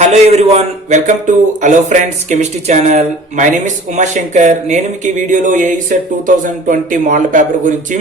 Hello everyone, welcome to hello friends chemistry channel. My name is Umashankar. నేను మీకు ఈ వీడియోలో ఏఈసెట్ 2020 మోడల్ పేపర్ గురించి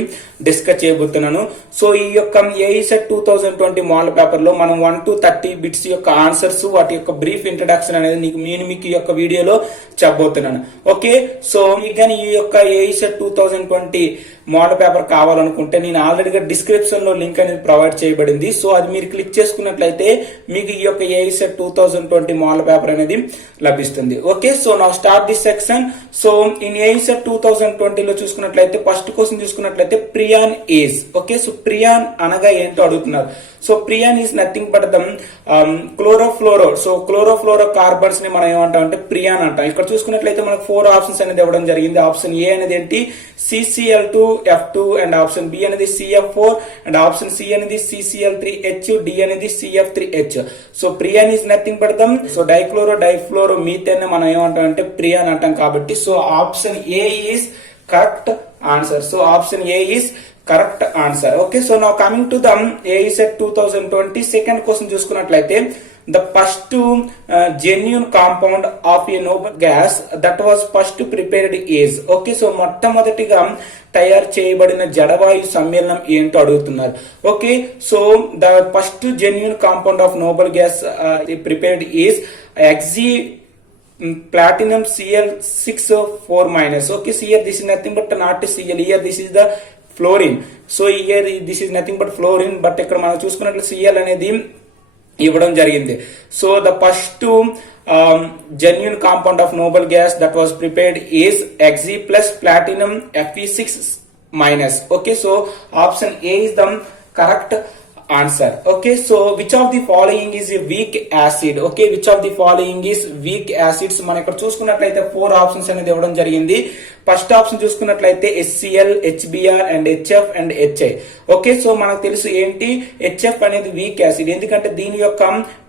డిస్కస్ చేయబోతున్నాను. సో ఈ యొక్క ఏఈసెట్ 2020 మోడల్ పేపర్ లో మనం 1 to 30 బిట్స్ యొక్క ఆన్సర్స్, వాటి యొక్క బ్రీఫ్ ఇంట్రడక్షన్ అనేది నేను మీకు ఈ యొక్క వీడియోలో చెప్పబోతున్నాను. ఓకే, సో కానీ ఈ యొక్క ఏఈసెట్ 2020 మోడల్ పేపర్ కావాలనుకుంటే నేను ఆల్రెడీగా డిస్క్రిప్షన్ లో లింక్ అనేది ప్రొవైడ్ చేయబడింది. సో అది మీరు క్లిక్ చేసుకున్నట్లయితే మీకు ఈ యొక్క ఏఈసెట్ 2020 మోడల్ పేపర్ అనేది లభిస్తుంది. Okay, so now start this section. So in AECET 2020 లో చూసుకున్నట్లయితే ఫస్ట్ క్వశ్చన్ చూసుకున్నట్లయితే freon is. Okay, so freon అనగా ఏంటో అడుగుతున్నారు. So freon is nothing but the chlorofluoro. So chlorofluoro carbons ని మనం ఏమంటాం అంటే ప్రియాన్ అంటాం. ఇక్కడ చూసుకున్నట్లయితే మనకు 4 ఆప్షన్స్ అనేది ఇవ్వడం జరిగింది. ఆప్షన్ ఏ అనేది ఏంటి CCl2 F2, and option B అనేది CF4, అండ్ ఆప్షన్ సి అనేది CCl3H, డి అనేది CF3H. So freon is nothing but the so difluoro methane మనం ఏమంటాం అంటే ప్రియాన్ అంటాం. కాబట్టి so option A is correct answer. So option A is correct answer. Okay, so now coming to the AECET 2020 second question చూసుకున్నట్లయితే the first genuine compound of a noble gas that was first prepared is. Okay, so మొట్టమొదటిగా తయారు చేయబడిన జడవాయు సమ్మేళనం ఏంటో అడుగుతున్నారు. Okay, so the first genuine compound of Nobel gas prepared is ఎగ్జీ platinum Cl6 4 minus. Okay, so here this is nothing but not Cl. Here this is the fluorine. So here this is nothing but fluorine, but ఇక్కడ మనం చూసుకున్నట్లు Cl అనేది ఇవ్వడం జరిగింది. So the first genuine compound of noble gas that was prepared is Xg plus platinum Fe6 minus. Okay, so option A is the correct answer. Okay, so which of the following is a weak acid? Okay, which of the following is weak acids? మనం ఇక్కడ చూసుకున్నట్లయితే 4 options అనేది ఇవ్వడం జరిగింది. First option చూసుకున్నట్లయితే HCl, HBr, and HF and HI. Okay, so మనకు తెలుసు ఏంటి HF అనేది వీక్ యాసిడ్, ఎందుకంటే దీని యొక్క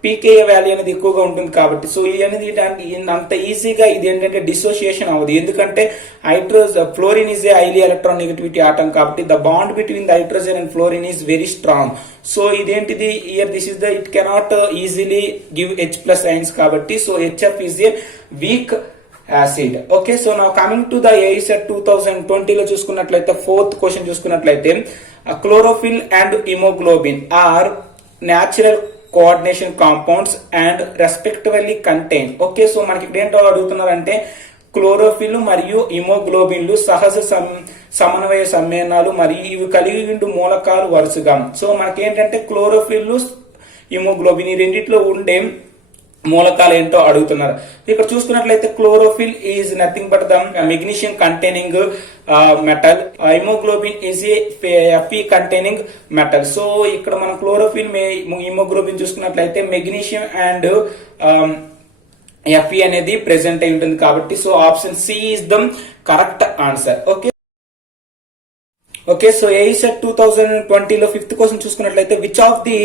pKa వాల్యూ అనేది ఎక్కువగా ఉంటుంది కాబట్టి. సో ఇది అనేది అంత ఈజీగా ఇది ఏంటంటే డిసోసియేషన్ అవ్వదు, ఎందుకంటే fluorine is a highly electron negativity atom కాబట్టి the bond between the hydrogen and fluorine is very strong. So ఇదేంటిది here this is the it cannot easily give H plus ions కాబట్టి so HF is a weak acid. Okay, so now coming to the AECET 2020 లో చూసుకున్నట్లయితే fourth question చూసుకున్నట్లయితే chlorophyll and haemoglobin are natural coordination compounds and respectively contain. Okay, so మనకి ఇక్కడ ఏంటో అడుగుతున్నారంటే chlorophyll మరియు హిమోగ్లోబిన్లు సహజ సమన్వయ సమ్మేళనాలు మరియు ఇవి కలిగి ఉండు మూలకాలు వరుసగా. సో మనకి ఏంటంటే క్లోరోఫిల్ హిమోగ్లోబిన్ ఈ రెండిట్లో ఉండే మూలకాలు ఏంటో అడుగుతున్నారు. ఇక్కడ చూసుకున్నట్లయితే chlorophyll is nothing but the magnesium containing metal, haemoglobin is a Fe containing metal. So ఇక్కడ మనం క్లోరోఫిల్ హిమోగ్లోబిన్ చూసుకున్నట్లయితే మెగ్నీషియం అండ్ Fe అనేది ప్రెసెంట్ అయి ఉంటుంది కాబట్టి so option C is the correct answer. Okay, okay, so AECET 2020 లో fifth question చూసుకున్నట్లయితే which of the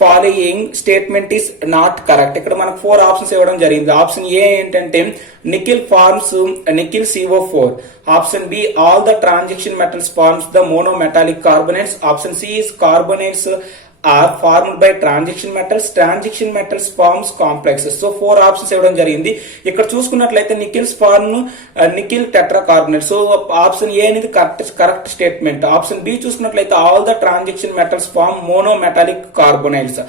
following statement is not correct. ఇక్కడ మనకు 4 ఆప్షన్స్ ఇవ్వడం జరిగింది. ఆప్షన్ ఏ ఏంటంటే nickel forms nickel CO4. Option B all the transition metals forms the monometallic carbonates. Option C is carbonates are formed by transition metals forms complexes. So 4 options ఇవ్వడం జరిగింది. ఇక్కడ చూసుకున్నట్లయితే nickels form nickel tetracarbonate. So option A అనేది correct statement. Option B చూసుకున్నట్లయితే all the transition metals form monometallic carbonides.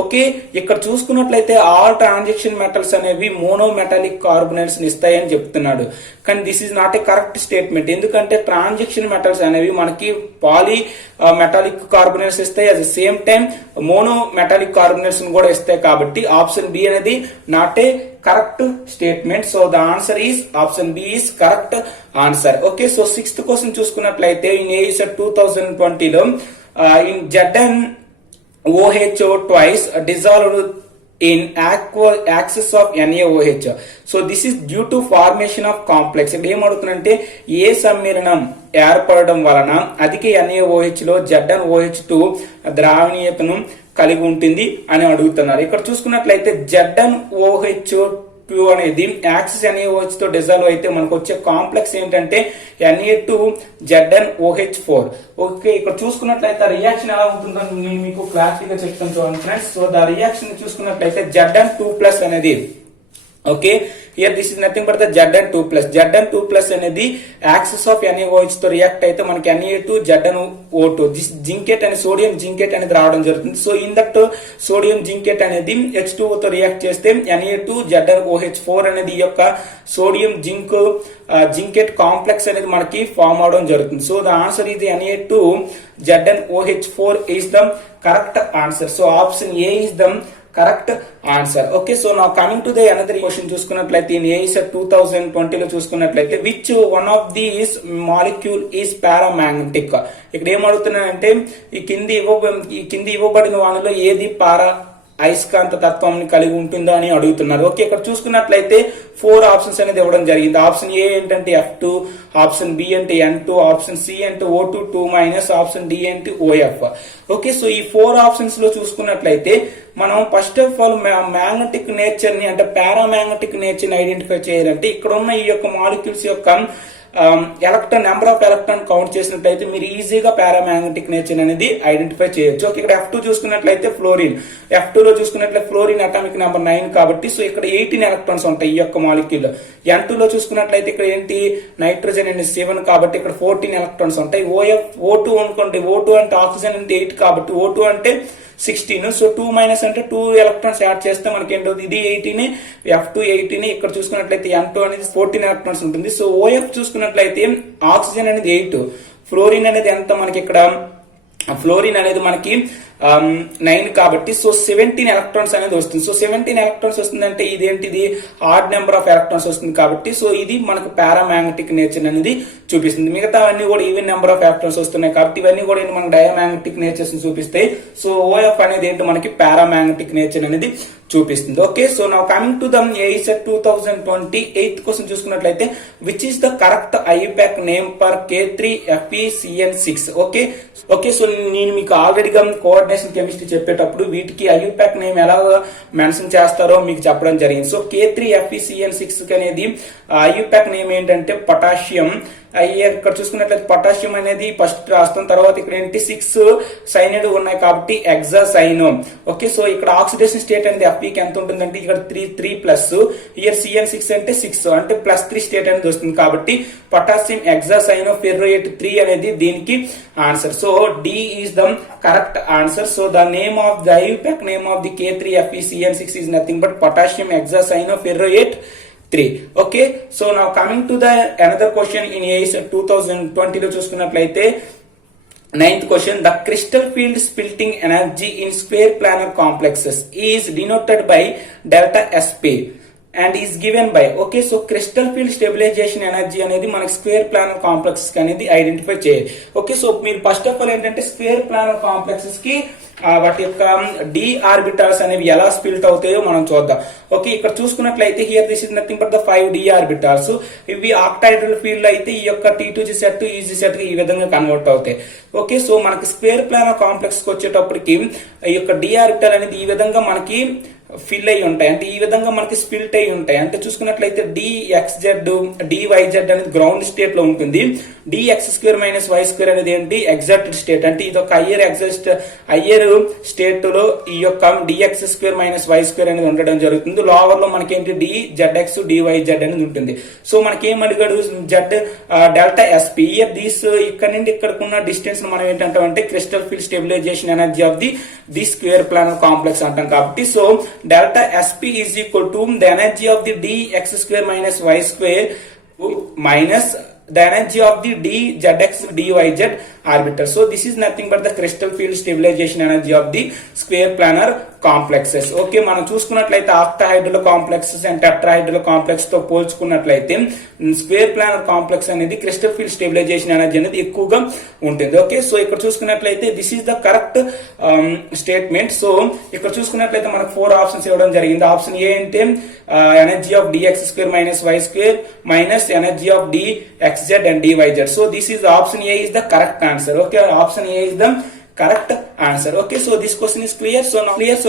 Okay, ఇక్కడ చూసుకున్నట్లయితే all transition metals అనేవి మోనోమెటాలిక్ కార్బోనైడ్స్ ఇస్తాయని చెప్తున్నాడు, కానీ this is not a correct statement. ఎందుకంటే ట్రాన్సిషన్ మెటల్స్ అనేవి మనకి పాలీ మెటాలిక్ కార్బోనైడ్స్ ఇస్తాయి, at the same time mono metallic carbonides కూడా ఇస్తాయి. కాబట్టి ఆప్షన్ బి అనేది not a correct statement. So the answer is option B is correct answer. Okay, so sixth question చూసుకున్నట్లయితే in AECET 2020 లో in ZnOH twice dissolved in excess of NaOH. So this is due to formation of complex. ఇక్కడ ఏమవుతుందంటే ఏ సమ్మేళనం ఏర్పడడం వలన అధిక NaOH లో ZnOH2 ద్రావణీయతను కలిగి ఉంటుంది అని అడుగుతున్నారు. ఇక్కడ చూసుకున్నట్లయితే ZnOH టూ అనేది యాక్సిస్ NaOH తో డిజాల్వ్ అయితే మనకు వచ్చే కాంప్లెక్స్ ఏంటంటే Na2ZnOH4. ఓకే, ఇక్కడ చూసుకున్నట్లయితే రియాక్షన్ ఎలా ఉంటుందో నేను మీకు క్లారిటీగా చెప్తాను చూడండి ఫ్రెండ్స్. సో ద రియాక్షన్ చూసుకున్నట్లయితే Zn2+ అనేది, okay, here this is nothing but the Zn2+ అనేది యాక్సిస్ ఆఫ్ NaOH తో రియాక్ట్ అయితే మనకి Na2ZnO2 జింకేట్ అనే సోడియం జింకేట్ అనేది రావడం జరుగుతుంది. So in that sodium zincate అనేది H2O తో రియాక్ట్ చేస్తే Na2ZnOH4 అనేది ఈ యొక్క సోడియం జింకేట్ కాంప్లెక్స్ అనేది మనకి ఫామ్ అవడం జరుగుతుంది. సో ద ఆన్సర్ ఇది Na2ZnOH4 is the correct answer. So option A is the correct answer. Okay, so now coming to the another question చూసుకున్నట్లయితే in AISET 2020 లో చూసుకున్నట్లయితే which one of these molecule is paramagnetic. ఇక్కడ ఏం అడుగుతున్నానంటే ఈ కింది ఇవ్వబడిన వానిలో ఏది అయస్కాంత తత్వం కలిగి ఉంటుందా అని అడుగుతున్నారు. ఓకే, ఇక్కడ చూసుకున్నట్లయితే 4 ఆప్షన్స్ అనేది ఇవ్వడం జరిగింది. ఆప్షన్ ఏ ఏంటంటే F2, ఆప్షన్ బి అంటే N2, ఆప్షన్ సి అంటే O2 2-, ఆప్షన్ డి అంటే OF. ఓకే, సో ఈ 4 ఆప్షన్స్ లో చూసుకున్నట్లయితే మనం first of all magnetic nature ని అంటే పారామాగ్నెటిక్ నేచర్ ని ఐడెంటిఫై చేయాలంటే ఇక్కడ ఉన్న ఈ యొక్క మాలిక్యూల్స్ యొక్క నెంబర్ ఆఫ్ ఎలక్ట్రాన్ కౌంట్ చేసినట్లయితే మీరు ఈజీగా పారామాగ్నెటిక్ నేచర్ అనేది ఐడెంటిఫై చేయొచ్చు. ఓకే, ఇక్కడ F2 చూసుకున్నట్లయితే ఫ్లోరిన్, F2 లో చూసుకున్నట్లయితే ఫ్లోరిన్ అటామిక్ నెంబర్ 9 కాబట్టి సో ఇక్కడ 18 ఎలక్ట్రాన్స్ ఉంటాయి ఈ యొక్క మాలిక్యూల్. N2 లో చూసుకున్నట్లయితే ఇక్కడ ఏంటి నైట్రోజన్ అండ్ 7 కాబట్టి ఇక్కడ 14 ఎలక్ట్రాన్స్ ఉంటాయి. O2 అనుకోండి, O2 అంటే ఆక్సిజన్ అంటే 8 కాబట్టి O2 అంటే 16. సో 2- అంటే 2 ఎలక్ట్రాన్స్ యాడ్ చేస్తే మనకి ఏంటవుతుంది, ఇది 18, F2 18. ఇక్కడ చూసుకున్నట్లయితే N2 అనేది 14 ఎలక్ట్రాన్స్ ఉంటుంది. సో OF చూసుకున్నట్లయితే ఆక్సిజన్ అనేది 8, ఫ్లోరిన్ అనేది ఎంత మనకి ఇక్కడ ఫ్లోరిన్ అనేది మనకి 9 కాబట్టి సో 17 ఎలక్ట్రాన్స్ అనేది వస్తుంది. సో 17 ఎలక్ట్రాన్స్ వస్తుందంటే ఇదేంటిది ఆడ్ నెంబర్ ఆఫ్ ఎలక్ట్రాన్స్ వస్తుంది కాబట్టి సో ఇది మనకు పారామాగ్నెటిక్ నేచర్ అనేది చూపిస్తుంది. మిగతా అన్ని కూడా ఈవెన్ నెంబర్ ఆఫ్ ఎలక్ట్రాన్స్ వస్తున్నాయి కాబట్టి ఇవన్నీ కూడా ఏంటి మనకు డయామాగ్నెటిక్ నేచర్స్ చూపిస్తాయి. సో OF అనేది ఏంటి మనకి పారామాగ్నెటిక్ నేచర్ అనేది చూపిస్తుంది. Okay, so now coming to the AISET 2020 8th question చూసుకున్నట్లయితే which is the correct IUPAC name for K3FeCN6. Okay, so నేను మీకు ఆల్రెడీగా కోఆర్డినేషన్ కెమిస్ట్రీ చెప్పేటప్పుడు వీటికి IUPAC నేమ్ ఎలా మెన్షన్ చేస్తారో మీకు చెప్పడం జరిగింది. సో K3FeCN6 అనేది IUPAC నేమ్ ఏంటంటే పొటాషియం. ఇక్కడ చూసుకున్నట్లయితే పొటాషియం అనేది ఫస్ట్ రాస్తాం, తర్వాత ఇక్కడ ఏంటి 6 సైనైడ్ ఉన్నాయి కాబట్టి ఎగ్జాసైన్. ఓకే, సో ఇక్కడ ఆక్సిడేషన్ స్టేట్ అనేది Feకి ఎంత ఉంటుందంటే ఇక్కడ 3+, ఇయర్ CN6 అంటే 6 అంటే +3 స్టేట్ అనేది వస్తుంది కాబట్టి పొటాషియం ఎగ్జాసైన్ ఫెర్రోయేట్ 3 అనేది దీనికి answer. So D is the correct answer. So the name of the IUPAC name of the K3FeCN6 is nothing but potassium hexacyanoferroate 3. Okay, so now coming to the another question in AISET 2020 లో చూసుకున్నట్లయితే 9th question, the crystal field splitting energy in square planar complexes is denoted by delta Sp and is given by. Okay, so crystal field stabilization energy అనేది మనకి square planar complexes కి అనేది identify చేయాలి. Okay, so మీరు first of all ఏంటంటే square planar complexes కి వాటి యొక్క డి ఆర్బిటాల్స్ అనేవి ఎలా స్ప్లిట్ అవుతాయో మనం చూద్దాం. ఓకే, ఇక్కడ చూసుకున్నట్లయితే here this is nothing but the 5 d orbitals. ఇవి ఆక్టాహెడ్రల్ ఫీల్డ్ అయితే ఈ యొక్క T2G సెట్ ఈజీ సెట్ ఈ విధంగా కన్వర్ట్ అవుతాయి. ఓకే, సో మనకి స్క్వేర్ ప్లానర్ కాంప్లెక్స్ కి వచ్చేటప్పటికి ఈ యొక్క డి ఆర్బిటాల్ అనేది ఈ విధంగా మనకి ఫిల్ అయి ఉంటాయి, అంటే ఈ విధంగా మనకి స్ప్లిట్ అయి ఉంటాయి. అంటే చూసుకున్నట్లయితే DXZ DYZ అనేది గ్రౌండ్ స్టేట్ లో ఉంటుంది, DX² - Y² అనేది ఏంటి ఎగ్జాక్ట్ స్టేట్, అంటే ఇది ఒక హయ్యర్ స్టేట్ లో ఈ యొక్క DX² - Y² అనేది ఉండడం జరుగుతుంది. లోవర్ లో మనకి ఏంటి DZX DYZ అనేది ఉంటుంది. సో మనకి ఏం అడిగాడు Z డెల్టా SP, దీస్ ఇక్కడ నుండి ఇక్కడికి ఉన్న డిస్టెన్స్ మనం ఏంటంటే crystal field stabilization energy of the square planar complex అంటాం కాబట్టి so delta Sp is equal to the energy of the dx² - y² minus the energy of the dzx dyz orbital. So this is nothing but the crystal field stabilization energy of the square planar complexes. Okay, మనం చూసుకున్నట్లయితే octahedral complexes and tetrahedral complex తో పోల్చుకున్నట్లయితే square planar complex అనేది crystal field stabilization energy అనేది ఎక్కువగా ఉంటుంది. Okay, so ఇక్కడ చూసుకున్నట్లయితే this is the correct statement. So ఇక్కడ చూసుకున్నట్లయితే మనకు 4 ఆప్షన్స్ ఇవ్వడం జరిగింది. ఆప్షన్ ఏ అంటే energy of DX² - Y² minus energy of DXZ and DYZ. So this is option A is the correct answer. Okay, option A is the correct answer. Okay, so this question is clear. So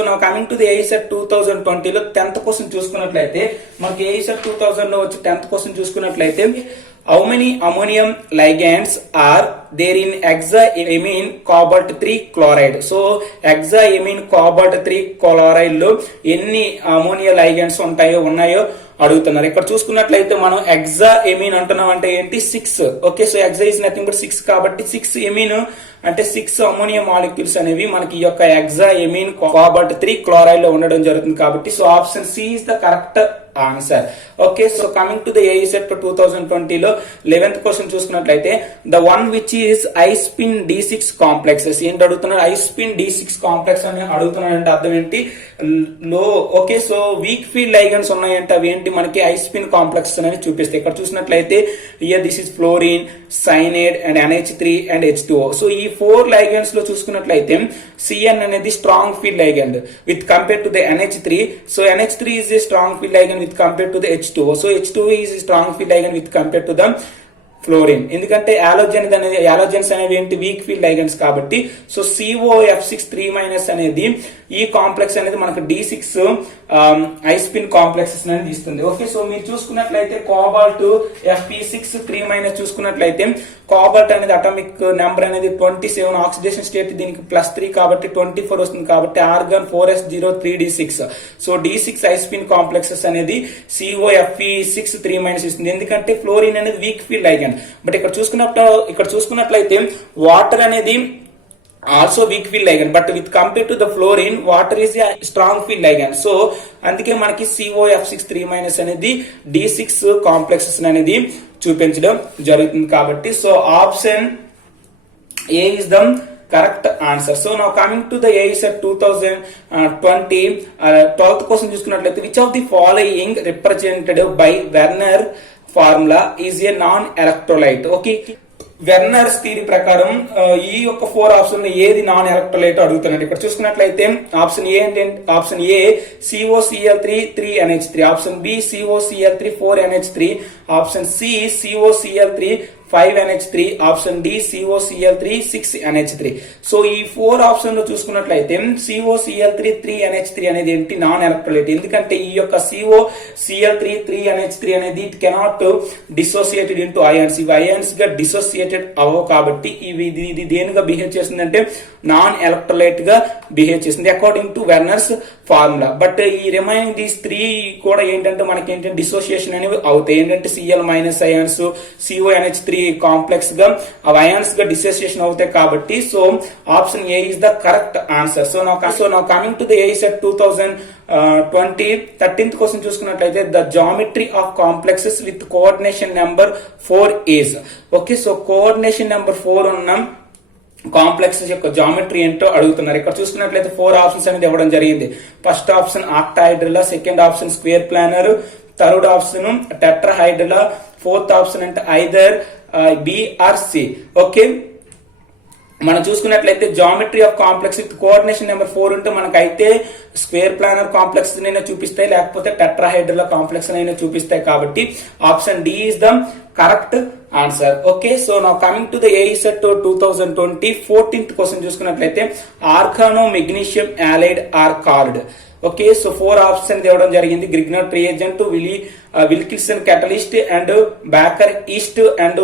now coming to the AESET 2020 లో 10th question చూసుకున్నట్లయితే మనకి AESET 2000 లో వచ్చి 10th question చూసుకున్నట్లయితే how many ammonium ligands are there in hexaamine cobalt 3 chloride? So hexaamine cobalt 3 chloride లో ఎన్ని ammonia ligands ఉన్నాయో అడుగుతున్నారు. ఇక్కడ చూసుకున్నట్లయితే మనం ఎగ్జా ఎమీన్ అంటున్నాం అంటే ఏంటి 6. Okay, so hexa is nothing but 6 కాబట్టి 6 ఎమీన్ అంటే 6 అమోనియా మాలిక్యూల్స్ అనేవి మనకి ఈ యొక్క ఎగ్జా ఎమీన్ కోబాల్ట్ 3 క్లోరైడ్ లో ఉండడం జరుగుతుంది కాబట్టి so option C is the correct answer. Okay, so coming to the AESET 2020 లో 11th క్వశ్చన్ చూసుకున్నట్లయితే the one which is high spin D6 complexes ఏంటి అడుగుతున్నారు? ఐస్పిన్ D6 కాంప్లెక్స్ అని అడుగుతున్నారు అంటే అర్థం ఏంటి? లో ఓకే, సో వీక్ ఫీల్డ్ లైగన్స్ ఉన్నాయంటే అవి ఏంటి మనకి ఐస్పిన్ కాంప్లెక్స్ అని చూపిస్తాయి. ఇక్కడ చూసినట్లయితే here this is fluorine, cyanide and NH3 and H2O. So ఈ 4 లైగన్స్ లో చూసుకున్నట్లయితే CN అనేది strong field ligand with compare to the NH3. So NH3 is a strong field ligand with compared to the H2O. So H2O is a strong field ligand with compared to the fluorine. ఎందుకంటే యాలోజన్స్ అనేవి ఏంటి week field లైగండ్స్ కాబట్టి so COF6 3- అనేది ఈ complex అనేది మనకు D6 ఐస్పిన్ complexes అనేది ఇస్తుంది. ఓకే, సో మీరు చూసుకున్నట్లయితే కోబాల్ట్ Fe6 3- చూసుకున్నట్లయితే కోబాల్ట్ అనేది అటామిక్ నెంబర్ అనేది 27, ఆక్సిడేషన్ స్టేట్ దీనికి +3 కాబట్టి 24 వస్తుంది కాబట్టి organ 4s03d6. So D6 ఐస్పిన్ complexes అనేది COFe6 3- ఇస్తుంది. ఎందుకంటే ఫ్లోరిన్ అనేది వీక్ ఫీల్డ్ లైగండ్. బట్ ఇక్కడ చూసుకున్నట్లయితే వాటర్ అనేది also week field ligand but with compare to the fluorine water is strong field ligand. So అందుకే మనకి COF6 3- అనేది D6 కాంప్లెక్సెస్ అనేది చూపించడం జరుగుతుంది కాబట్టి so option A is the correct answer. So now coming to the AESET 2020 12th question చూసుకున్నట్లయితే which of the following represented by Werner formula is a non electrolyte. Okay, Werner's theory ప్రకారం ఈ యొక్క 4 option ఏది non electrolyte అడుగుతున్నాడు. ఇక్కడ చూసుకున్నట్లయితే option A అంటే option A COCl3 3NH3, option B COCl3 4NH3, option C COCl3 5NH3, option D COCl3 6NH3. So ఈ 4 option లో చూసుకున్నట్లయితే COCl3 3NH3 అనేది ఏంటి నాన్ ఎలక్ట్రోలైట్. ఎందుకంటే ఈ యొక్క COCl3 3NH3 అనేది it cannot dissociated into ions. ఇవి అయాన్స్ గా డిసోసియేటెడ్ అవ్వవు కాబట్టి ఇది దేనిగా బిహేవ్ చేస్తుందంటే నాన్ ఎలక్ట్రోలైట్ గా బిహేవ్ చేస్తుంది according to Werner's formula. But ఈ రిమైనింగ్ దీస్ 3 కూడా ఏంటంటే మనకి ఏంటంటే డిసోసియేషన్ అనేవి అవుతాయి. ఏంటంటే Cl- అయాన్స్ CONH3 కాంప్లెక్స్ గా అయాన్స్ గా డిసోసియేషన్ అవుతాయి కాబట్టి so option A is the correct answer. So now coming to the AESET 2020 13th question చూసుకున్నట్లయితే the geometry of complexes with coordination number 4 is. Okay, so coordination number 4 ఉన్న complexes యొక్క geometry ఏంటో అడుగుతున్నారు. ఇక్కడ చూసుకున్నట్లయితే 4 ఆప్షన్స్ అనేది ఇవ్వడం జరిగింది. ఫస్ట్ ఆప్షన్ ఆక్టాహైడ్రలా, second option square planar, third option టెట్రాహైడ్రలా, ఫోర్త్ ఆప్షన్ అంటే either B or C. Okay, మనం చూసుకున్నట్లయితే geometry of complex with coordination number 4 ఉంటే మనకైతే స్క్వేర్ ప్లానర్ కాంప్లెక్స్ అయినా చూపిస్తాయి లేకపోతే టెట్రాహైడ్రల్ కాంప్లెక్స్ అయినా చూపిస్తాయి కాబట్టి option D is the correct answer. Okay, so now coming to the AESET 2020 14th question చూసుకున్నట్లయితే organo magnesium halide are called. Okay, so 4 option ఇవ్వడం జరిగింది. Grignard reagent, Wilkinson catalyst and baker yeast and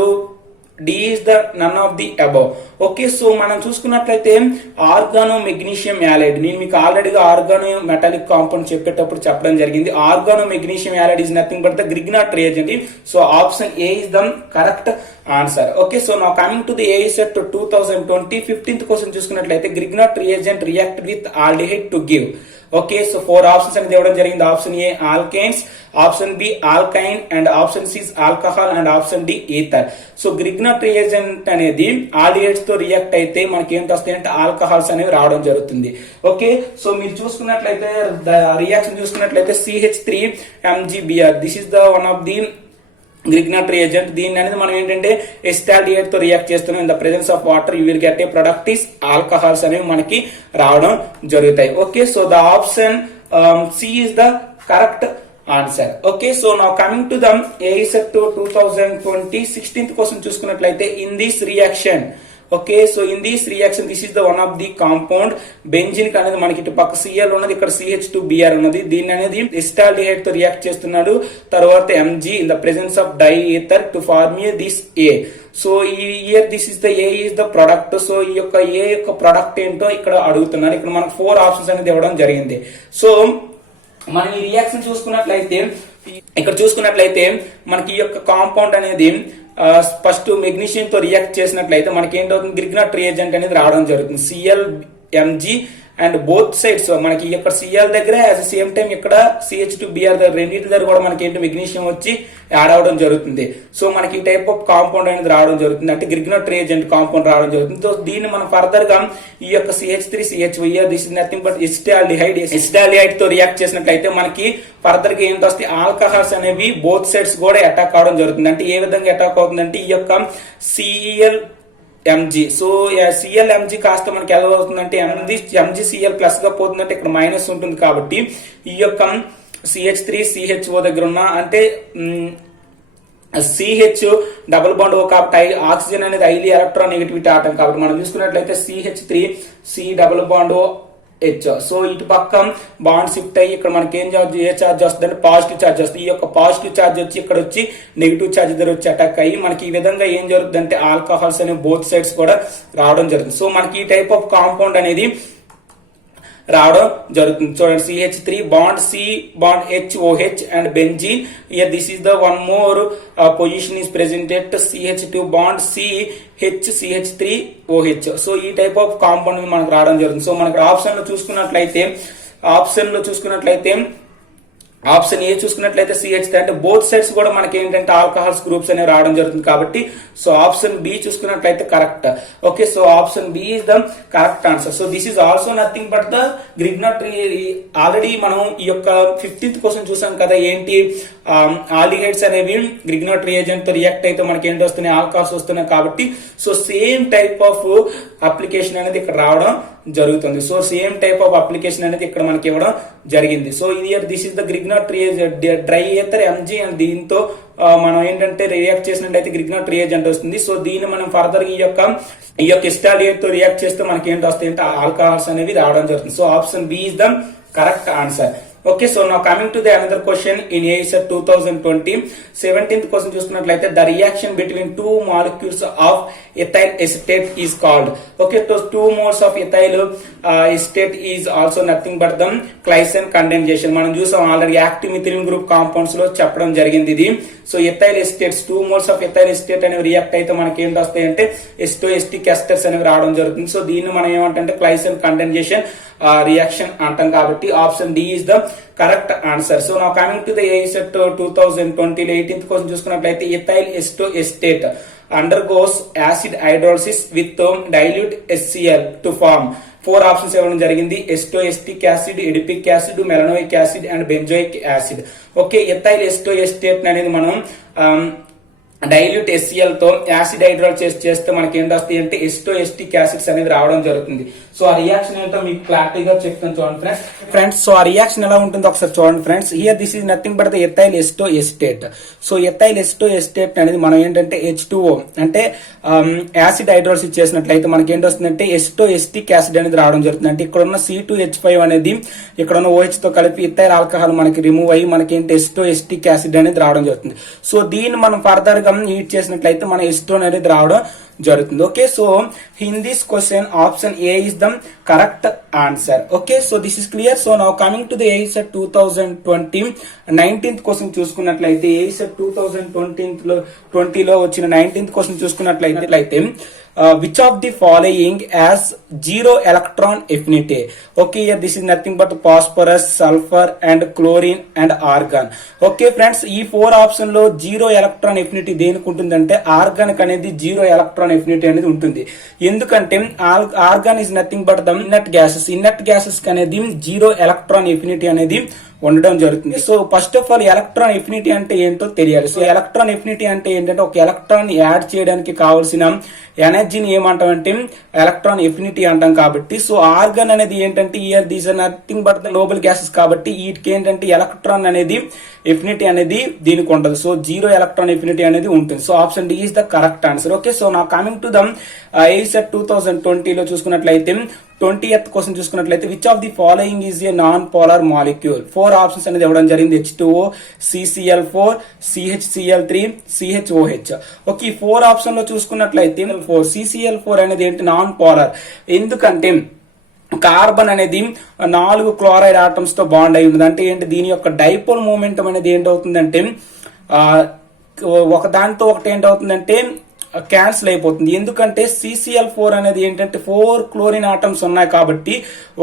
D is the none of the above. Okay, so మనం చూసుకున్నట్లయితే organo magnesium యాలైడ్ నేను మీకు ఆల్రెడీగా organo metallic compound చెప్పేటప్పుడు చెప్పడం జరిగింది. Organo magnesium halide is nothing but the Grignard reagent. So option A is the correct answer. Okay, so now coming to the AESET 2020 15th question చూసుకున్నట్లయితే Grignard reagent react with aldehyde to give. Okay, so 4 options అనేది ఇవ్వడం జరిగింది. Option A alkynes, option B alkyne and option C alcohol and option D ether. So Grignard reagent అనేది aldehydes తో react అయితే మనకి ఏంటి వస్తాయంటే ఆల్కహాల్స్ అనేవి రావడం జరుగుతుంది. ఓకే, సో మీరు చూసుకున్నట్లయితే రియాక్షన్ చూసుకున్నట్లయితే CH3MgBr this is the one of the Grignard reagent. దీని అనేది మనం ఏంటంటే ఎస్టాల్డిహైడ్ తో రియాక్ట్ చేస్తున్నాం. In the presence of water you will get a product is alcohols అనేవి మనకి రావడం జరుగుతాయి. Okay, so the option C is the correct answer. Okay, so now coming to the AESET 2020 16th question చూసుకున్నట్లయితే in this reaction okay, so in this reaction this is the one of the compound benzene అనేది మనకి ఇటు పక్క Cl ఉన్నది, ఇక్కడ CH2Br ఉన్నది. దీన్ని అనేది ఎసిటాల్డిహైడ్ తో రియాక్ట్ చేస్తున్నాడు. తర్వాత Mg in the presence of di ether to form this A. So here this is the A is the product. So ఈ యొక్క A యొక్క ప్రొడక్ట్ ఏంటో ఇక్కడ అడుగుతున్నారు. ఇక్కడ మనకు 4 ఆప్షన్స్ అనేది ఇవ్వడం జరిగింది. సో మనం ఈ రియాక్షన్ చూసుకున్నట్లయితే ఇక్కడ చూసుకున్నట్లయితే మనకి ఈ యొక్క కాంపౌండ్ అనేది ఫస్ట్ మెగ్నీషియం తో రియాక్ట్ చేసినట్లయితే మనకి ఏంటవుతుంది, గ్రిగ్నట్ రియేజెంట్ అనేది రావడం జరుగుతుంది. ClMg అండ్ బోత్ సైడ్స్ మనకి ఇక్కడ Cl దగ్గర అట్ ద సేమ్ టైం ఇక్కడ CH2Br దగ్గర రెండింటి దగ్గర కూడా మనకి ఏంటి మెగ్నీషియం వచ్చి యాడ్ అవడం జరుగుతుంది. సో మనకి ఈ టైప్ ఆఫ్ కాంపౌండ్ అనేది రావడం జరుగుతుంది, అంటే గ్రిగ్నట్ రియేజెంట్ కాంపౌండ్ రావడం జరుగుతుంది. సో దీన్ని మనం ఫర్దర్ గా ఈ యొక్క CH3CH this is nothing but acetaldehyde తో రియాక్ట్ చేసినట్లయితే మనకి ఫర్దర్ గా ఏంటి వస్తే ఆల్కహాల్స్ అనేవి బోత్ సైడ్స్ కూడా అటాక్ అవడం జరుగుతుంది. అంటే ఏ విధంగా అటాక్ అవుతుందంటే ఈ యొక్క ClMg, సో ClMg కాస్త మనకి ఎలా అవుతుందంటే MgCl ప్లస్ గా పోతుందంటే ఇక్కడ మైనస్ ఉంటుంది. కాబట్టి ఈ యొక్క CH3CHO దగ్గర ఉన్న అంటే CH డబుల్ బాండ్ O కాబట్టి ఆక్సిజన్ అనేది హైలీ ఎలక్ట్రాన్ నెగటివిటీ ఆటం. కాబట్టి మనం చూసుకున్నట్లయితే CH3C double bond O H. So ఇటు పక్క బాండ్ షిఫ్ట్ అయ్యి ఇక్కడ మనకి ఏ చార్జ్ వస్తుంది అంటే పాజిటివ్ చార్జ్ వస్తుంది. ఈ యొక్క పాజిటివ్ చార్జ్ వచ్చి ఇక్కడ వచ్చి నెగిటివ్ చార్జ్ దగ్గర వచ్చి అటాక్ అయ్యి మనకి ఈ విధంగా ఏం జరుగుతుంది అంటే ఆల్కహాల్స్ అనే బోత్ సైడ్స్ కూడా రావడం జరుగుతుంది. సో మనకి ఈ టైప్ ఆఫ్ కాంపౌండ్ అనేది రావడం జరుగుతుంది. చూడండి, CH3 bond C bond HOH and benzene. Here this is the one more position is presented CH2 bond C CH3OH. So ఈ టైప్ ఆఫ్ కాంపౌండ్ మనకు రావడం జరుగుతుంది. సో మనకు ఆప్షన్ లో చూసుకున్నట్లయితే ఆప్షన్ ఏ చూసుకున్నట్లయితే CH3 అంటే బోత్ సైడ్స్ కూడా మనకి ఏంటంటే ఆల్కహాల్స్ గ్రూప్స్ అనేవి రావడం జరుగుతుంది. కాబట్టి సో ఆప్షన్ బి చూసుకున్నట్లయితే correct. Okay, so option B is the correct answer. So this is also nothing but the Grignard. Already మనం ఈ యొక్క 15th క్వశ్చన్ చూసాం కదా, ఏంటి ఆల్డిహైడ్స్ అనేవి గ్రిగ్నట్ రియేజెంట్ తో రియాక్ట్ అయితే మనకి ఏంటి వస్తున్నాయి, ఆల్కహాల్స్ వస్తున్నాయి. కాబట్టి so same type of application అనేది ఇక్కడ రావడం జరుగుతుంది. So same type of application అనేది ఇక్కడ మనకి ఇవ్వడం జరిగింది. So this is the Grignard dry ether Mg and దీంతో మనం ఏంటంటే రియాక్ట్ చేసినట్లయితే గ్రిగ్నట్ రియేజెంట్ వస్తుంది. సో దీన్ని మనం ఫర్దర్ ఈ యొక్క ఎసిటాల్డిహైడ్ తో రియాక్ట్ చేస్తే మనకి ఏంటి వస్తాయి అంటే ఆల్కహాల్స్ అనేవి రావడం జరుగుతుంది. So option B is the correct answer. Okay, so now coming to the another question in ASET 2020, 17th question చూసుకున్నట్లయితే the reaction between two molecules of ethyl acetate is called. Okay, so 2 moles of ethyl acetate is also nothing but the Claisen condensation. మనం చూసాం already active methylene group compounds లో చెప్పడం జరిగింది ఇది. So ethyl acetates 2 moles of ethyl acetate అనేవి రియాక్ట్ అయితే మనకి ఏంటి వస్తాయి అంటే ఎస్టోఎస్టిక్ ఎస్టర్స్ అనేవి రావడం జరుగుతుంది. సో దీన్ని మనం ఏమంటే క్లైసెన్ కండెన్సేషన్ రియాక్షన్ అంటాం. కాబట్టి option D is the correct answer. So now coming to the ASET 2020 18th question చూసుకున్నట్లయితే ethyl acetoacetate undergoes acid hydrolysis with dilute HCl to form 4 options ఇవ్వడం జరిగింది. Acetoacetic acid, adipic acid, malonic acid and benzoic acid. Okay, ethyl acetoacetate అనేది మనం dilute HCl తో acid hydrolyse చేస్తే మనకి ఏంటి వస్తాయి అంటే ఎస్టోఎస్టిక్ యాసిడ్స్ అనేది రావడం జరుగుతుంది. సో ఆ రియాక్షన్ ఏంటో మీకు క్లారిటీగా చెప్తాను చూడండి ఫ్రెండ్స్. సో ఆ రియాక్షన్ ఎలా ఉంటుందో ఒకసారి చూడండి friends. Here this is nothing but the ethyl acetoacetate. So ethyl acetoacetate అనేది మనం ఏంటంటే H2O అంటే యాసిడ్ హైడ్రోలైజ్ చేసినట్లయితే మనకి ఏంటి వస్తుందంటే ఎస్టోఎస్టిక్ యాసిడ్ అనేది రావడం జరుగుతుంది. అంటే ఇక్కడ ఉన్న C2H5 అనేది ఇక్కడ ఉన్న OH తో కలిపి ఇథైల్ ఆల్కహాల్ మనకి రిమూవ్ అయ్యి మనకి ఏంటి ఎస్టోఎస్టిక్ యాసిడ్ అనేది రావడం జరుగుతుంది. సో దీన్ని మనం ఫర్దర్ హీట్ చేసినట్లయితే మన ఎస్టోన్ అనేది రావడం జరుగుతుంది. Okay, so in this question option A is the correct answer. Okay, so this is clear. So now coming to the ASET 2020 19th question చూసుకున్నట్లయితే ASET 2020 లో వచ్చిన 19th క్వశ్చన్ చూసుకున్నట్లయితే which of the following has zero electron affinity? Okay, here this is nothing but phosphorus, sulfur and chlorine and argon. Okay friends, ఈ 4 option లో zero electron affinity దేనికి ఉంటుందంటే organ అనేది zero electron affinity అనేది ఉంటుంది. ఎందుకంటే argon is nothing but the inert gases. Inert gases అనేది zero electron affinity అనేది ఉండడం జరుగుతుంది. So first of all electron affinity అంటే ఏంటో తెలియాలి. సో ఎలక్ట్రాన్ ఎఫినిటీ అంటే ఏంటంటే ఒక ఎలక్ట్రాన్ యాడ్ చేయడానికి కావాల్సిన ఎనర్జీని ఏమంటామంటే ఎలక్ట్రాన్ ఎఫినిటీ అంటాం. కాబట్టి సో ఆర్గన్ అనేది ఏంటంటే here these are nothing but the noble gases కాబట్టి వీటికి ఏంటంటే ఎలక్ట్రాన్ అనేది ఎఫినిటీ అనేది దీనికి ఉండదు. సో 0 ఎలక్ట్రాన్ ఎఫినిటీ అనేది ఉంటుంది. So option D is the correct answer. Okay, so now coming to the ASET 2020 లో చూసుకున్నట్లయితే 20th క్వశ్చన్ చూసుకున్నట్లయితే which of the following is a non polar molecule. 4 options అనేది ఇవ్వడం జరిగింది. H2O, CCl4, CHCl3, CHOH. Okay, ఈ 4 option లో చూసుకున్నట్లయితే CCl4 అనేది ఏంటి నాన్ పోలార్. ఎందుకంటే కార్బన్ అనేది 4 క్లోరైడ్ ఆటమ్స్ తో బాండ్ అయి ఉంది. అంటే ఏంటి దీని యొక్క డైపోల్ మూమెంటం అనేది ఏంటవుతుందంటే ఒక దానితో ఒకటి ఏంటవుతుందంటే క్యాన్సిల్ అయిపోతుంది. ఎందుకంటే CCl4 అనేది ఏంటంటే 4 క్లోరిన్ ఆటమ్స్ ఉన్నాయి కాబట్టి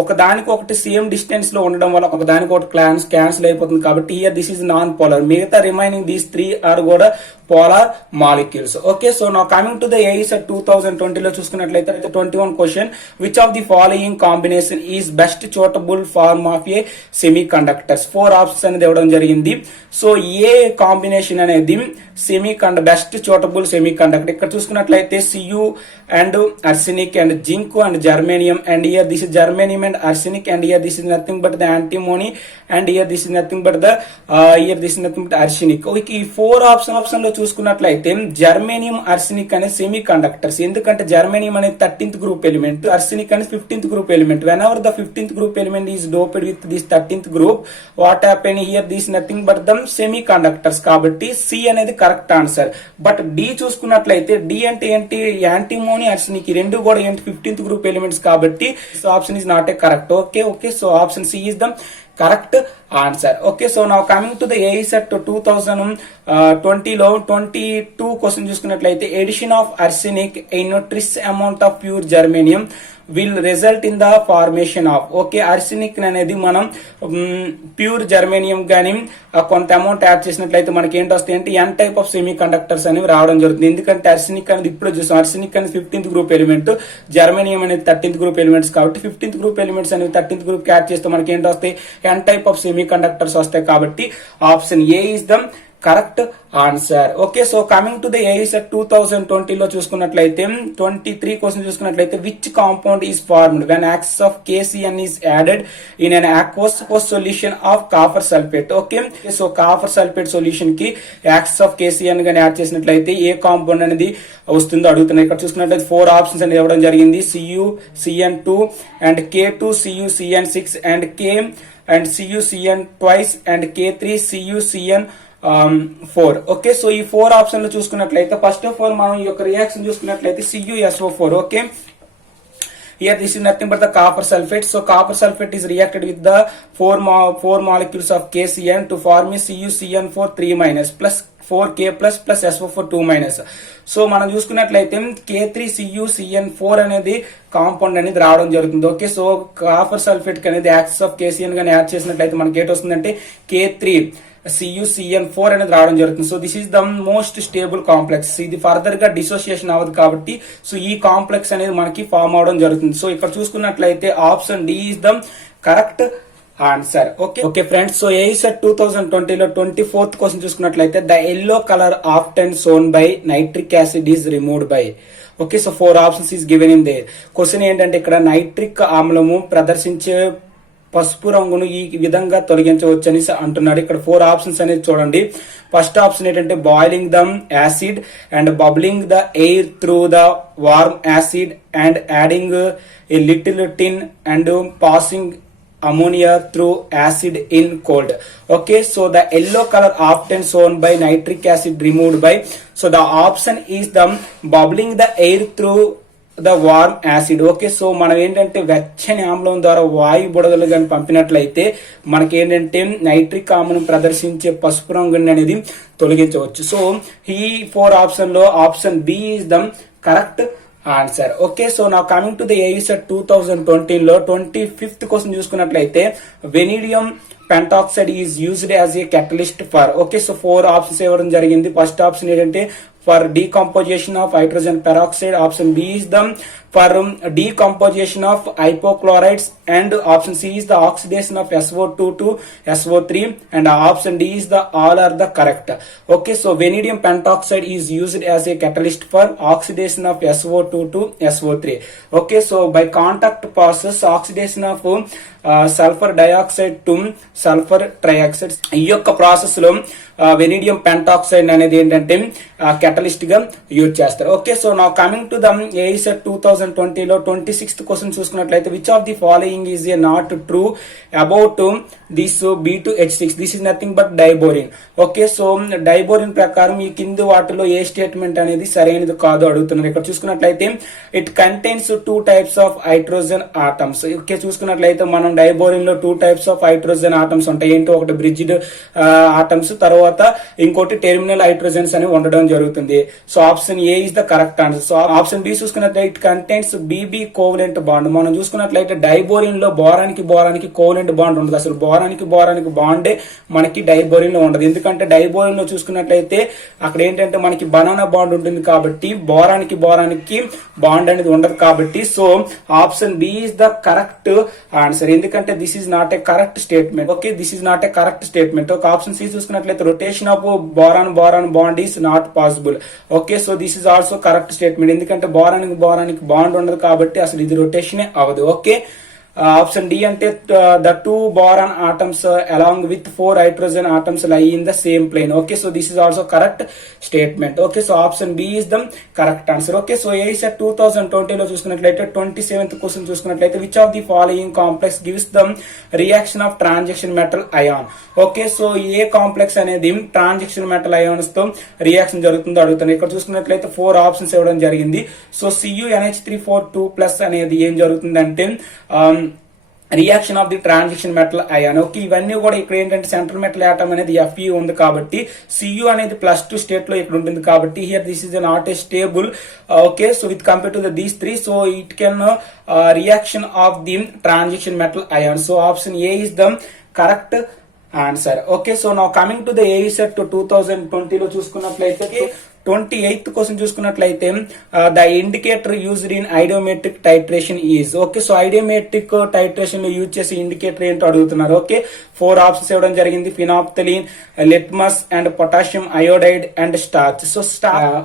ఒక దానికి ఒకటి సేమ్ డిస్టెన్స్ లో ఉండడం వల్ల ఒక దానికి ఒకటి క్యాన్సిల్ అయిపోతుంది. కాబట్టి here this is non polar. మిగతా రిమైనింగ్ దీస్ 3 ఆర్ కూడా polar molecules. Okay, so now coming to the ASET 2020 లో చూసుకున్నట్లయితే 21 question which of the following combination is best suitable form of a semiconductors. 4 options అనేది ఇవ్వడం జరిగింది. So ఏ combination అనేది best suitable semiconductor. ఇక్కడ చూసుకున్నట్లయితే Cu and arsenic and zinc and germanium and here this is germanium and arsenic and here this is nothing but the antimony and here this is nothing but the arsenic. ఈ 4 option లో చూసుకున్నట్లయితే germanium అర్సెనిక్ అనే semi conductors. ఎందుకంటే germanium అనేది 13th group element, arsenic అనేది 15th group element. Whenever the 15th group element is doped with this 13th group what happen here this nothing but them semiconductors. కాబట్టి C అనేది correct answer. But D చూసుకున్నట్లయితే D అంటే ఏంటి antimony arsenic ఈ రెండు కూడా ఏంటి 15th group elements కాబట్టి so option is not a correct. Okay, so option C is the correct answer. Okay, so now coming to the ASET 2020 లో 22 question చూసుకున్నట్లయితే addition of arsenic in trace amount of pure germanium will result in the formation of. Okay, arsenic అనేది మనం pure germanium గానీ కొంత amount add చేసినట్లయితే మనకి ఏంటి వస్తాయి అంటే n type of semiconductors అనేవి రావడం జరుగుతుంది. ఎందుకంటే అర్సెనిక్ అనేది ఇప్పుడు చూసాం, అర్సెనిక్ అనేది 15th గ్రూప్ ఎలిమెంట్, జర్మేనియం అనేది 13th గ్రూప్ ఎలిమెంట్స్. కాబట్టి 15th గ్రూప్ ఎలిమెంట్స్ అనేవి 13th గ్రూప్ యాడ్ చేస్తే మనకి ఏంటి వస్తాయి n type of semiconductors వస్తాయి. కాబట్టి option A is the correct answer. Okay, so coming to the ASET 2020 లో చూసుకున్నట్లయితే 23 క్వశ్చన్ చూసుకున్నట్లయితే which compound is formed when excess of KCN is added in an aqueous solution of copper sulphate. Okay, so copper sulphate solution కి excess of KCN గాని add చేసినట్లయితే ఏ compound అనేది వస్తుందో అడుగుతున్నాయి. ఇక్కడ చూసుకున్నట్లయితే 4 ఆప్షన్స్ అనేది ఇవ్వడం జరిగింది. CuCN2 and K2CuCN6 and K and CuCN twice and K3CuCN 4. Okay, so ఈ 4 ఆప్షన్ లో చూసుకున్నట్లయితే ఫస్ట్ ఆఫ్ ఆల్ మనం ఈ యొక్క రియాక్షన్ చూసుకున్నట్లయితే CuSO4. Okay, here this is nothing but the copper sulfate. So copper sulfate is reacted with the four molecules of KCN to form a CuCN4 3- plus 4K plus SO4 2-. So మనం చూసుకున్నట్లయితే K3CuCN4 అనేది compound అనేది రావడం జరుగుతుంది. Okay, so copper sulphate కి అనేది access of KCN గాని add చేసినట్లయితే మనకి ఏంటి వస్తుందంటే K3CuCN4 అనేది రావడం జరుగుతుంది. So this is the most stable complex. ఇది ఫర్దర్ గా డిసోసియేషన్ అవ్వదు కాబట్టి సో ఈ కాంప్లెక్స్ అనేది మనకి ఫామ్ అవడం జరుగుతుంది. సో ఇక్కడ చూసుకున్నట్లయితే option D is the correct answer. Okay friends, so ASET 2020 లో 24th క్వశ్చన్ చూసుకున్నట్లయితే the yellow colour often shown by nitric acid is removed by. Okay, so 4 options is given in there. Question ఏంటంటే ఇక్కడ nitric ఆమ్లము ప్రదర్శించే పసుపు రంగును ఈ విధంగా తొలగించవచ్చు అని అంటున్నాడు. ఇక్కడ 4 ఆప్షన్స్ అనేది చూడండి. ఫస్ట్ ఆప్షన్ ఏంటంటే boiling the acid and bubbling the air through the warm acid and adding a little tin and passing ammonia through acid in cold. Okay, so the yellow color often shown by nitric acid removed by. So the option is the bubbling the air through the warm acid. Okay, so మనం ఏంటంటే వెచ్చని ఆమ్లం ద్వారా వాయు బుడగలు కానీ పంపినట్లయితే మనకి ఏంటంటే నైట్రిక్ ఆమ్లం ప్రదర్శించే పసుపు రంగుని అనేది తొలగించవచ్చు. సో ఈ 4 ఆప్షన్ లో option B is the correct answer. Okay, so now coming to the ASET 2020 లో 25th క్వశ్చన్ చూసుకున్నట్లయితే vanadium pentoxide is used as a catalyst for. Okay, so 4 options ఇవ్వడం జరిగింది. ఫస్ట్ ఆప్షన్ ఏంటంటే for decomposition of hydrogen peroxide. Option B is the for decomposition of hypochlorites, and option C is the oxidation of SO2 to SO3, and option D is the all are the correct. Okay, so vanadium pentoxide is used as a catalyst for oxidation of SO2 to SO3. Okay, so by contact process oxidation of sulphur dioxide to sulphur trioxide, ఈ యొక్క process లో vanadium pentoxide అనేది ఏంటంటే catalyst గా use చేస్తారు. Okay, so now coming to the AECET 2020 లో 26th question చూసుకున్నట్లయితే which of the following is A not true about this B2H6, this is nothing but diborane. Okay, so diborane ప్రకారం ఈ కింది వాటిలో ఏ స్టేట్మెంట్ అనేది సరైనది కాదు అడుగుతున్నారు. ఇక్కడ చూసుకున్నట్లయితే it contains 2 types of hydrogen atoms. Okay, చూసుకున్నట్లయితే మనం డైబోరిన్ లో 2 types ఆఫ్ హైడ్రోజన్ ఆటమ్స్ ఉంటాయి. ఏంటో ఒకటి బ్రిడ్జ్డ్ ఆటమ్స్, తర్వాత ఇంకోటి టెర్మినల్ హైడ్రోజన్స్ అని ఉండడం జరుగుతుంది. So option A is the correct answer. So option B చూసుకున్నట్లయితే it contains BB covalent bond. మనం చూసుకున్నట్లయితే డైబోరిన్ లో బోరానికి కోవలెంట్ బాండ్ ఉండదు. అసలు బోరానికి బాండే మనకి డైబోరిన్ లో ఉండదు. ఎందుకంటే డైబోరిన్ లో చూసుకున్నట్లయితే అక్కడ ఏంటంటే మనకి బనానా బాండ్ ఉంటుంది కాబట్టి బోరానికి బాండ్ అనేది ఉండదు కాబట్టి so option B is the correct answer. ఎందుకంటే this is not a correct statement. Okay, this is not a correct statement. ఒక ఆప్షన్ సి చూసుకున్నట్లయితే rotation of boron bond is not possible. Okay, so this is also correct statement. ఎందుకంటే బోరానికి bond ఉండదు కాబట్టి అసలు ఇది రొటేషనే అవ్వదు. ఓకే, ఆప్షన్ డి అంటే the 2 boron atoms along with 4 hydrogen atoms lie in the same plane. Okay, so this is also correct statement. Okay, so option B is the correct answer. Okay, so ASET 2020 లో చూసుకున్నట్లయితే 27th question చూసుకున్నట్లయితే which of the following complex gives the reaction of transition metal ion. Okay, so A complex అనేది transaction metal ions తో reaction జరుగుతుందో అడుగుతాను. ఇక్కడ చూసుకున్నట్లయితే 4 options ఇవ్వడం జరిగింది. సో CuNH342+ అనేది ఏం జరుగుతుందంటే reaction of the transition metal ion. Okay, ఇవన్నీ కూడా ఇక్కడ ఏంటంటే సెంట్రల్ మెటల్ ఆటమ్ అనేది Fe ఉంది కాబట్టి Cu అనేది +2 స్టేట్ లో ఇక్కడ ఉంటుంది కాబట్టి here this is not a stable. Okay, so with compare to the these 3 so it can reaction of the transition metal ion. So option A is the correct answer. Okay, so now coming to the ASET 2020 లో చూసుకున్నట్లయితే 28th question చూసుకున్నట్లయితే the indicator used in iodometric titration is. Okay, so iodometric titration లో use చేసే indicator ఏంటో అడుగుతున్నారు. Okay, 4 options ఇవ్వడం జరిగింది. ఫినాప్థలిన్, litmus and potassium iodide and starch. So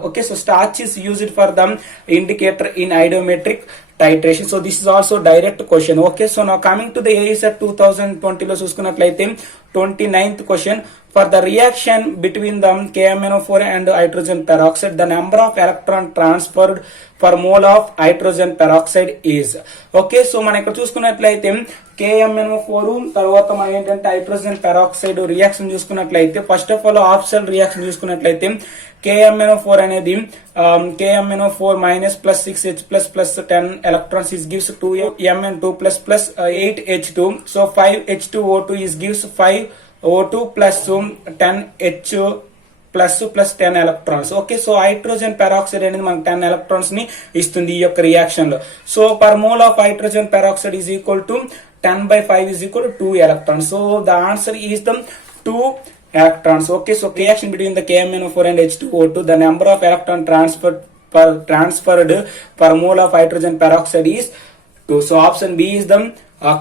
okay, so starch is used for the indicator in iodometric titration. So this is also direct question. Okay, so now coming to the ASET 2020 లో చూసుకున్నట్లయితే 29th question for the reaction between the KMnO4 and hydrogen peroxide the number of electron transferred per mole of hydrogen peroxide is. Okay, so మనం ఇక్కడ చూసుకున్నట్లయితే KMnO4 తర్వాత మనం ఏంటంటే hydrogen peroxide reaction చూసుకున్నట్లయితే first of all option reaction చూసుకున్నట్లయితే KMnO4 అనేది KMnO4 minus plus 6H plus 10 electrons is gives 2Mn2 plus 8H2. So 5H2O2 is gives 5O2 plus 10H plus 10 electrons. Okay, so hydrogen peroxide అనేది మనకు 10 electrons ని ఇస్తుంది ఈ యొక్క reaction లో. So per mole of hydrogen peroxide is equal to 10/5 is equal to 2 electrons. So the answer is the 2 electrons. Okay, so reaction between the KMnO4 and H2O2 the number of electron transferred per mole of hydrogen peroxide is 2. So option B is the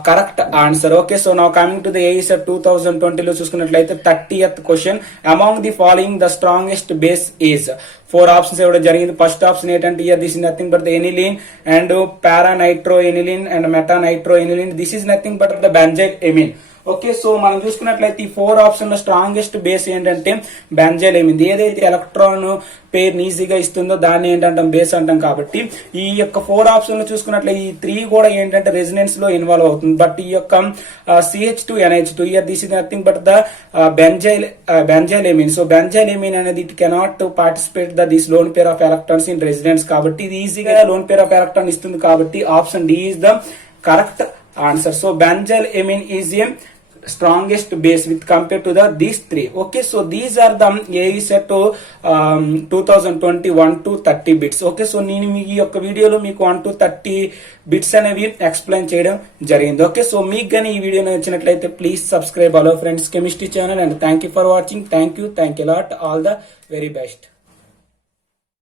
correct answer. Okay, so now coming to the ASET 2020 లో చూసుకున్నట్లయితే 30th question among the following the strongest base is. 4 options ఇవ్వడం జరిగింది. First option ఏంటంటే here this is nothing but the aniline and paranitro aniline and metanitro aniline. This is nothing but the benzyl amine. Okay, so మనం చూసుకున్నట్లయితే ఈ 4 option లో strongest base ఏంటంటే benzyl amine. ఏదైతే electron pair ఈజీగా ఇస్తుందో దాన్ని ఏంటంటాం బేస్ అంటాం. కాబట్టి ఈ యొక్క 4 ఆప్షన్ లో చూసుకున్నట్లయితే ఈ 3 కూడా ఏంటంటే రెసిడెన్స్ లో ఇన్వాల్వ్ అవుతుంది. బట్ ఈ యొక్క CH2NH2 here this is nothing but the benzyl amine. So benzyl amine అనేది it cannot participate the this lone pair of electrons in resonance కాబట్టి ఇది ఈజీగా లోన్ పేర్ ఆఫ్ ఎలక్ట్రాన్ ఇస్తుంది కాబట్టి option D is the correct answer. So benzyl amine is a strongest base with compared to the these 3. Okay, so these are the ASET 2020 1 to 30 bits. Okay, so నేను మీ యొక్క వీడియోలో మీకు 1 to 30 bits అనేవి explain చేయడం జరిగింది. Okay, so మీకు కానీ ఈ వీడియో నచ్చినట్లయితే please subscribe hello friends chemistry channel and thank you for watching. Thank you lot. All the very best.